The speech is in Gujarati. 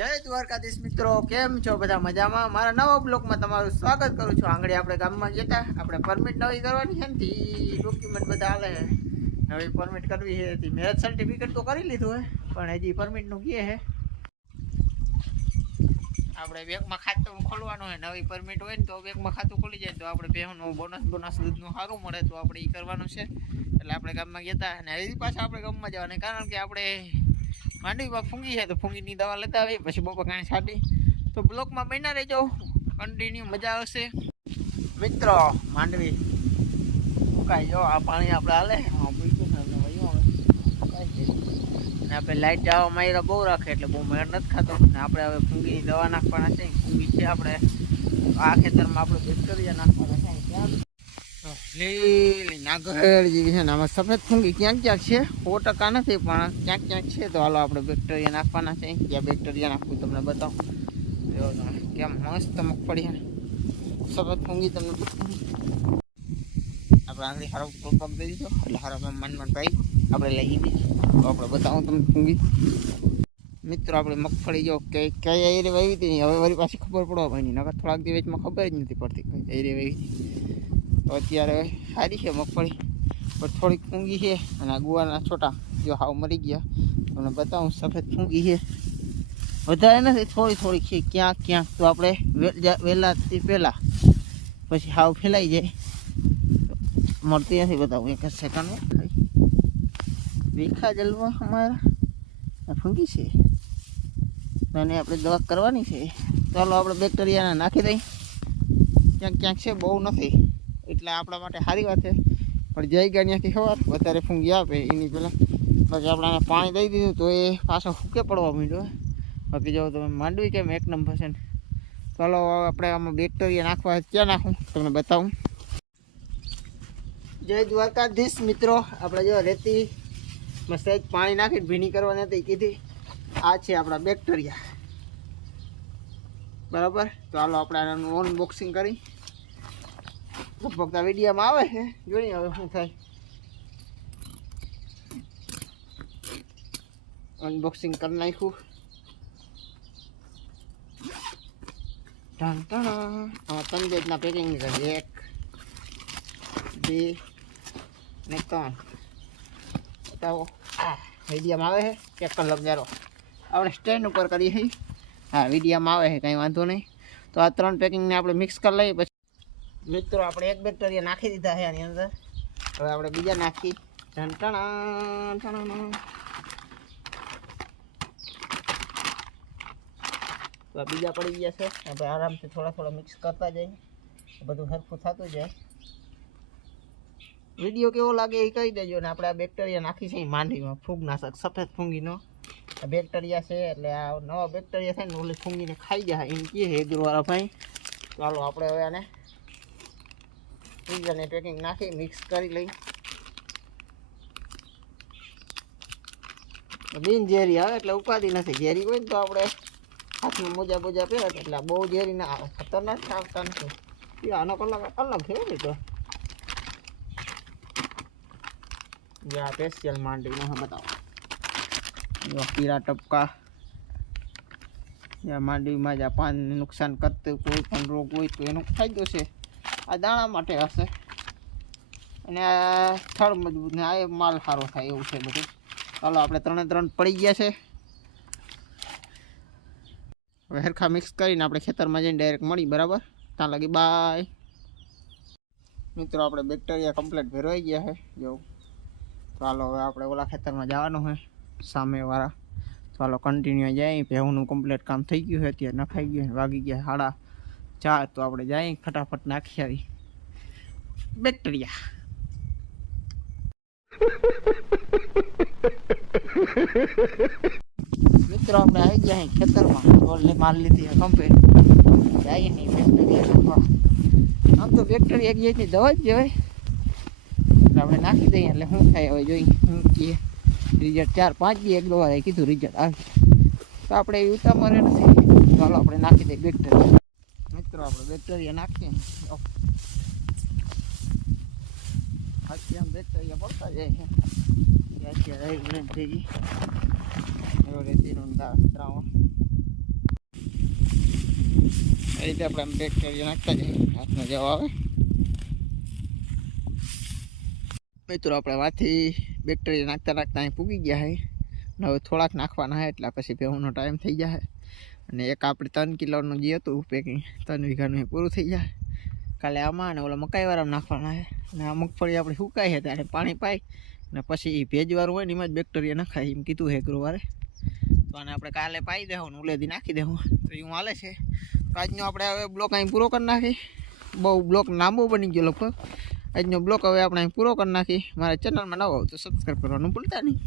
જય દ્વારકાધીશ મિત્રો, કેમ છો બધા મજામાં? મારા નવા બ્લોકમાં તમારું સ્વાગત કરું છું. આંગળી આપણે ગામમાં જતા આપણે પરમિટ નવી કરવાની છે ને ડોક્યુમેન્ટ બધા હાલે. નવી પરમિટ કરવી છે મેરેજ સર્ટિફિકેટ તો કરી લીધું હે, પણ હજી પરમિટનું કહે છે આપણે બેંકમાં ખાતું ખોલવાનું હોય, નવી પરમિટ હોય ને તો બેંકમાં ખાતું ખોલી જાય તો આપણે બેહનું બોનસ બોનસ દૂધનું સારું મળે તો આપણે એ કરવાનું છે. એટલે આપણે ગામમાં ગયા અને હજી પાછા આપણે ગામમાં જવાનું. કારણ કે આપણે માંડવીમાં ફૂંગી છે તો ફૂંગીની દવા લેતા આવી પછી બપોર કાંઈ છાટી તો બ્લોકમાં બન્યા રહેજો. કન્ટિન્યુ મજા આવશે. મિત્રો, માંડવી ફૂંકાઈ જો આ પાણી આપણે હાલે. ને આપણે લાઈટ જવા માયરા બહુ રાખે એટલે બહુ મેળ નથી ખાતો. ને આપણે હવે ફૂંગીની દવા નાખવાના છે. ફૂંગી છે આપણે. આ ખેતરમાં આપણે બેક્ટેરિયા નાખવાના છે. ત્યાં લીલી નાગર જેવી છે ને આમાં સફેદ ફૂંગી ક્યાંક ક્યાંક છે, સો ટકા નથી, પણ ક્યાંક ક્યાંક છે તો હાલો આપણે બેક્ટેરિયા નાખવાના છે. ક્યાં બેક્ટેરિયા નાખવું તમને બતાવું. કેમ મસ્ત મગફળી છે. સફેદ ફૂંગી તમને આપણે આંગળી હારો પ્રોપક દઈ દીધો, એટલે હારામાં મન મન પાઈ. આપણે લઈ દીધી તો આપણે બતાવું તમને ફૂંગી મિત્રો, આપણે મગફળી જો કે કઈ એરે વાવી હતી હવે વળી પાછી ખબર પડવા ભાઈ નકર થોડાક દિવસમાં ખબર જ નથી પડતી કઈ એરે વાવી તો અત્યારે સારી છે મગફળી. પણ થોડીક ફૂંગી છે અને આ ગુવાના છોટા જો હાવ મરી ગયા. તમને બતાવું, સફેદ ફૂંગી છે. વધારે નથી, થોડી થોડી છે. ક્યાંક ક્યાંક તો આપણે વહેલાથી પહેલાં પછી હાવ ફેલાઈ જાય. મળતી નથી બતાવું, એક જ સેકન્ડમાં વેખા જલવા અમારા. ફૂંગી છે. અને આપણે દવા કરવાની છે. ચાલો, આપણે બેક્ટેરિયાને નાખી દઈ ક્યાંક ક્યાંક છે, બહુ નથી. એટલે આપણા માટે સારી વાત છે. પણ જઈ ગયા ખબર? વધારે ફૂંગી આપે, એની પહેલાં. બાકી આપણાને પાણી દઈ દીધું તો એ પાછો ફૂકે પડવા માંડ્યો બાકી જો તમે માંડવી કેમ એક નંબર છે ને. ચાલો આપણે આમાં બેક્ટેરિયા નાખવા ક્યાં નાખું? તમને બતાવું. જય દ્વારકાધીશ મિત્રો. આપણે જો રેતી મસ્ત પાણી નાખીને ભીની કરવાની હતી, કીધી. આ છે આપણા બેક્ટેરિયા. બરાબર? હાલો આપણે આનું અનબોક્સિંગ કરી. લગભગ વિડીયામાં આવે છે. જોઈએ હવે શું થાય. અનબોક્સિંગ કરી નાખ્યું. ટણ આમાં ત્રણ જાતના પેકિંગ કરી એક, બે ને ત્રણ. બતાવો. આ વિડીયોમાં આવે છે. ચેક કરી લગાડો આપણે સ્ટેન્ડ ઉપર કરીએ હા, વિડીયામાં આવે છે. કંઈ વાંધો નહીં. તો આ ત્રણ પેકિંગને આપણે મિક્સ કરી લઈએ, પછી મિત્રો, આપણે એક બેક્ટેરિયા નાખી દીધા છે આની અંદર. હવે આપણે બીજા નાખી. ટણ ટણ તો આ બીજા પડી ગયા છે. આપણે આરામથી થોડા થોડા મિક્સ કરતા જઈએ. બધું સરખું થતું જાય. વીડિયો કેવો લાગે એ કહી દેજો ને આપણે આ બેક્ટેરિયા નાખી છે એ માંડીમાં. ફૂગનાશક, સફેદ ફૂંગીનો. આ બેક્ટેરિયા છે, એટલે આ નવા બેક્ટેરિયા થાય ને ઓલી ફૂંગીને ખાઈ જાય એમ કહે હેદરવાળા ભાઈ. ચાલો આપણે હવે આને ફ્રીઝરની પેકિંગ નાખી મિક્સ કરી લઈ. બિન ઝેરી આવે એટલે ઉપાધિ નથી. ઝેરી હોય ને તો આપણે હાથમાં મોજા બોજા પહેરે એટલે બહુ ઝેરી ના આવે. ખતરનાક આવતા નથી આનો કલાક અલગ છે ને તો. આ સ્પેશિયલ માંડીનો છે બતાવો. પીળા ટપકા. માંડવીમાં જ્યાં પાનને નુકસાન કરતું કોઈ પણ રોગ હોય તો એનો ફાયદો છે. આ દાણા માટે હશે. અને આ થડ મજબૂત ને આ માલ સારો થાય એવું છે બધું. ચાલો, આપણે ત્રણે ત્રણ પડી ગયા છે. હવે હરખા મિક્સ કરીને આપણે ખેતરમાં જઈને ડાયરેક્ટ મળી, બરાબર? ત્યાં લગી બાય મિત્રો, આપણે બેક્ટેરિયા કમ્પ્લીટ ભેરવાઈ ગયા છે. જો. ચાલો, હવે આપણે ઓલા ખેતરમાં જવાનું હોય સામેવાળા. ચાલો કન્ટિન્યુ જાય ભેહુંનું કમ્પ્લીટ કામ થઈ ગયું છે. અત્યારે નખાઈ ગયું વાગી ગયા સાડા ચાર તો આપણે જાય, ફટાફટ નાખી આવી. બેક્ટેરિયા. મિત્રો, આપણે આવી ગયા ખેતરમાં. ખેતરમાં ને માલ લીધી કમ્પ્લીટ જાય નહીં બેક્ટેરિયા આમ તો બેક્ટેરિયા એક જાતની દવા જ કહેવાય. આપણે નાખી દઈએ, એટલે શું થાય હવે જોઈ શું કહીએ રિઝલ્ટ ચાર, પાંચ બી એક દવા કીધું રિઝલ્ટ આવે. તો આપણે એ ઉતામરે નથી. ચાલો, આપણે નાખી દઈએ બેક્ટેરિયા. આપણે બેક્ટેરિયા નાખીએ આમ બેક્ટેરિયા પડતા જાય દ્રાવણ રીતે આપણે આમ બેક્ટેરિયા નાખતા જઈએ. હાથમાં જવા આવે. મિત્રો, આપણે વાથી બેક્ટેરિયા નાખતા નાખતા અહીં પૂગી ગયા છે. હવે થોડાક નાખવાના છે, એટલે પછી ભેહુંનો ટાઈમ થઈ જાય અને એક આપણે ત્રણ કિલોનું જે હતું, પેકિંગ. ત્રણ વીઘાનું એ પૂરું થઈ જાય. કાલે આમાં અને ઓલા મકાઈવાળામાં નાખવાના છે. અને આ મગફળી આપણે સુકાય છે ત્યારે પાણી પાઈ અને પછી એ ભેજવાળું હોય ને એમાં જ બેક્ટેરિયા નખાય, એમ કીધું છે ગુરુવારે. તો આને આપણે કાલે પાઈ દેવું ને ઉલેદી નાખી દેવું તો એવું હાલે છે. તો આજનો આપણે હવે બ્લોક અહીં પૂરો કરી નાખી. બહુ બ્લોક લાંબો બની ગયો લગભગ. આજનો બ્લોક હવે આપણે અહીં પૂરો કરી નાખી. મારા ચેનલમાં નવો તો સબસ્ક્રાઈબ કરવાનું ભૂલતા નહીં.